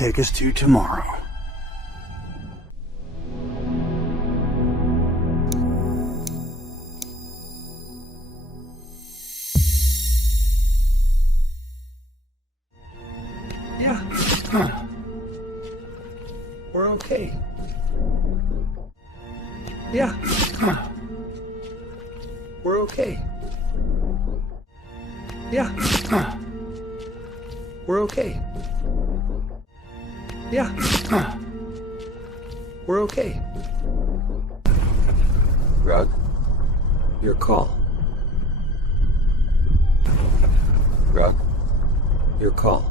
Take us to tomorrow. Yeah. We're okay. Yeah. We're okay. Yeah. We're okay. Yeah. We're okay. Rug, your call. Rug, your call.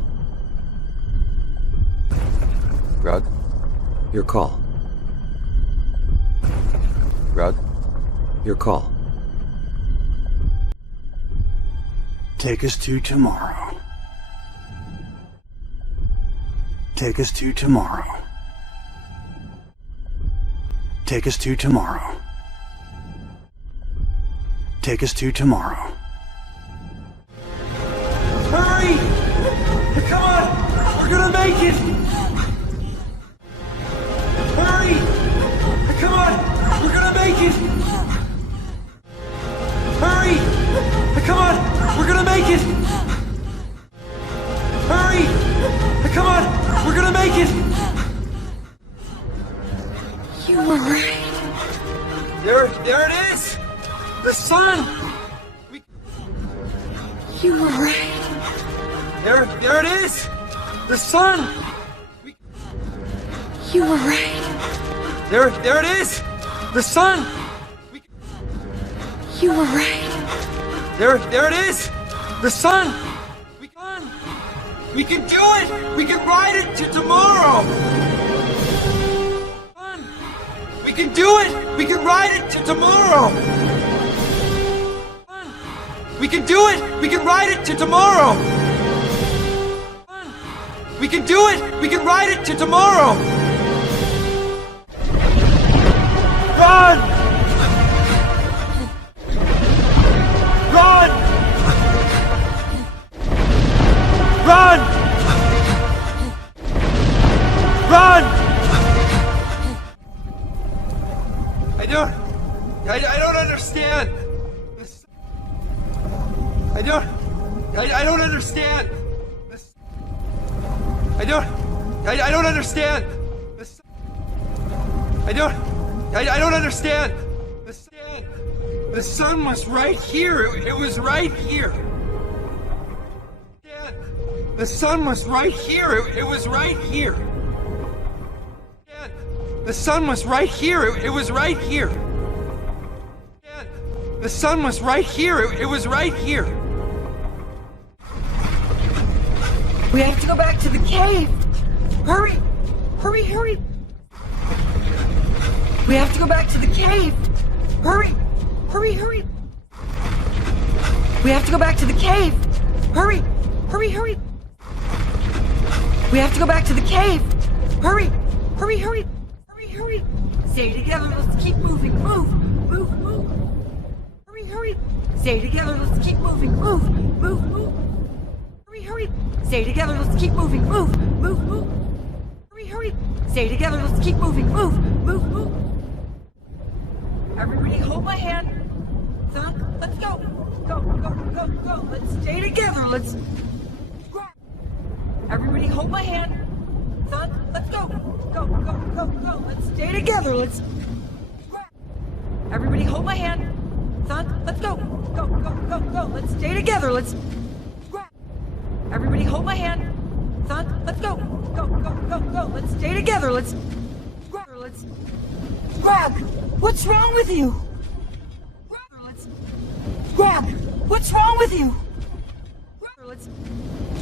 Rug, your call. Rug, your call. Take us to tomorrow. Take us to tomorrow. Take us to tomorrow. Take us to tomorrow. Hurry! Come on! We're gonna make it! Hurry! Come on! We're gonna make it! Hurry! Come on! We're gonna make it! Hurry! Come on! We're gonna make it! You were right. There it is! The sun! You were right. There it is! The sun! You were right. There it is! The sun! You were right. There it is! The sun! We can do it! We can ride it to tomorrow! We can do it! We can ride it to tomorrow! We can do it! We can ride it to tomorrow! We can do it! We can ride it to tomorrow! Run! Run! Run! Run! I don't understand. I don't understand. I don't understand. I don't understand. The sun was right here. It was right here. The sun was right here. It was right here. The sun was right here. It was right here. The sun was right here. It was right here. We have to go back to the cave. Hurry! Hurry, hurry! We have to go back to the cave. Hurry! Hurry, hurry! We have to go back to the cave. Hurry! Hurry, hurry! We have to go back to the cave. Hurry! Hurry, hurry! Hurry, hurry! Stay together. Let's keep moving. Move! Move, move! Hurry, hurry! Stay together. Let's keep moving. Move! Move, move! Hurry, hurry! Stay together. Let's keep moving. Move! Move, move! Hurry, hurry! Stay together. Let's keep moving. Move! Move, move! Everybody hold my hand. Thunk, let's go! Go, go, go, go! Let's stay together. Let's... Everybody hold my hand. Thunk, let's go! Go, go, go, go! Let's stay together. Let's... Everybody hold my hand. Thunk, let's go! Go, go, go, go! Let's stay together. Let's... Everybody hold my hand. Thunk, let's go! Go, go, go, go! Let's stay together. Let's... Let's... Grab! What's wrong with you? Let's... Grab! What's wrong with you? Let's...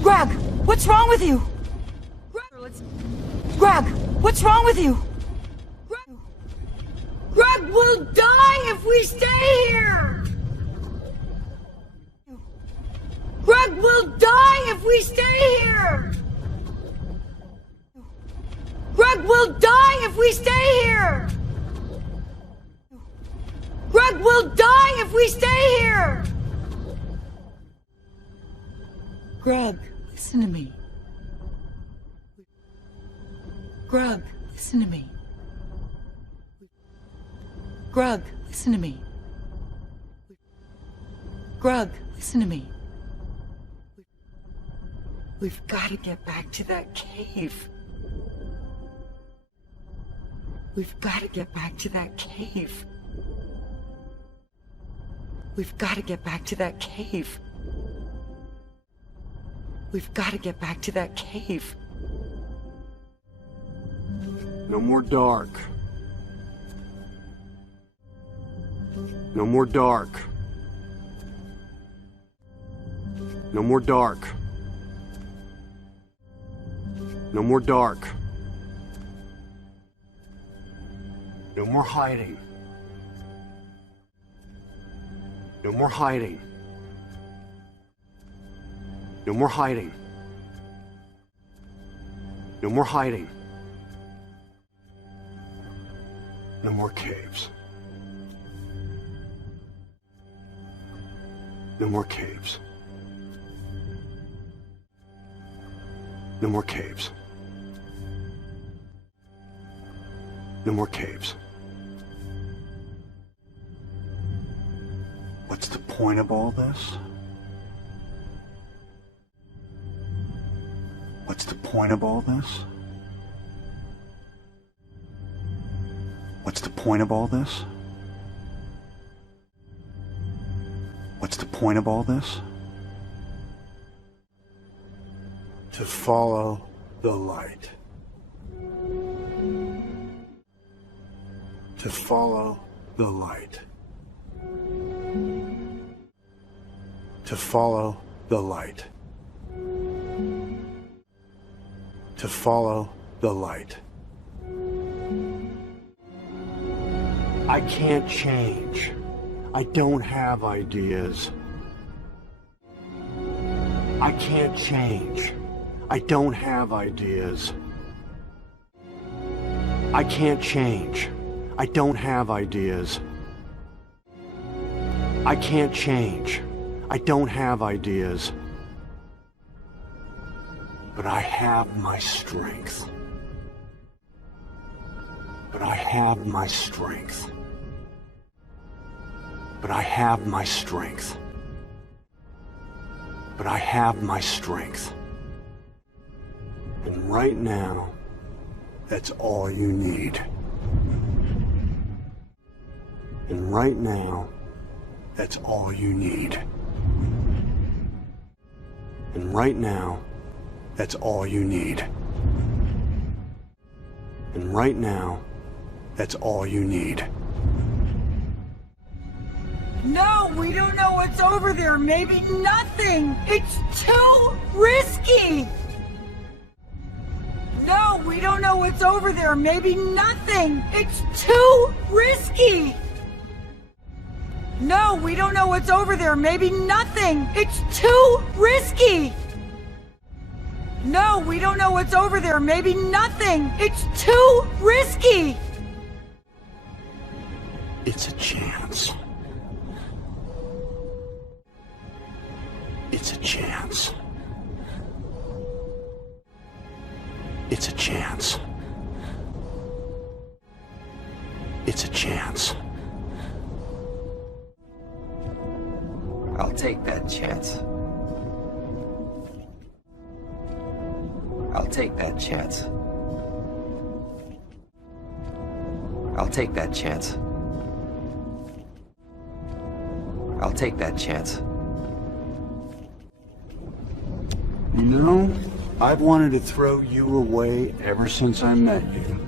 Grab! What's wrong with you? Let's... Grab! What's wrong with you? Greg will die if we stay here! Greg will die if we stay here! Greg will die if we stay here! Greg will die if we stay here! Greg, listen to me. Grug, listen to me. Grug, listen to me. Grug, listen to me. We've got to get back to that cave. We've got to get back to that cave. We've got to get back to that cave. We've got to get back to that cave. No more dark. No more dark. No more dark. No more dark. No more hiding. No more hiding. No more hiding. No more hiding. No more caves. No more caves. No more caves. No more caves. What's the point of all this? What's the point of all this? What's the point of all this? What's the point of all this? To follow the light. To follow the light. To follow the light. To follow the light. I can't change. I don't have ideas. I can't change. I don't have ideas. I can't change. I don't have ideas. I can't change. I don't have ideas. But I have my strength. But I have my strength. But I have my strength. But I have my strength. And right now, that's all you need. And right now, that's all you need. And right now, that's all you need. And right now, that's all you need. No, we don't know what's over there. Maybe nothing. It's too risky. No, we don't know what's over there. Maybe nothing. It's too risky. No, we don't know what's over there. Maybe nothing. It's too risky. No, we don't know what's over there. Maybe nothing. It's too risky. It's a chance. It's a chance. It's a chance. It's a chance. I'll take that chance. I'll take that chance. I'll take that chance. I'll take that chance. You know, I've wanted to throw you away ever since I met you.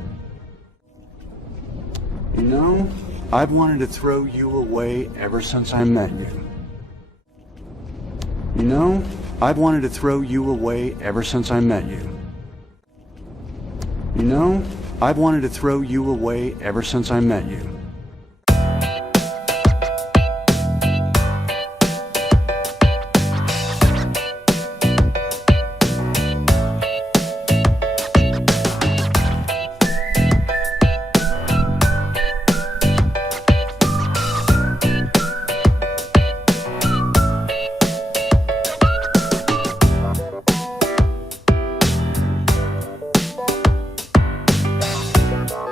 You know, I've wanted to throw you away ever since I met you. You know, I've wanted to throw you away ever since I met you. You know, I've wanted to throw you away ever since I met you.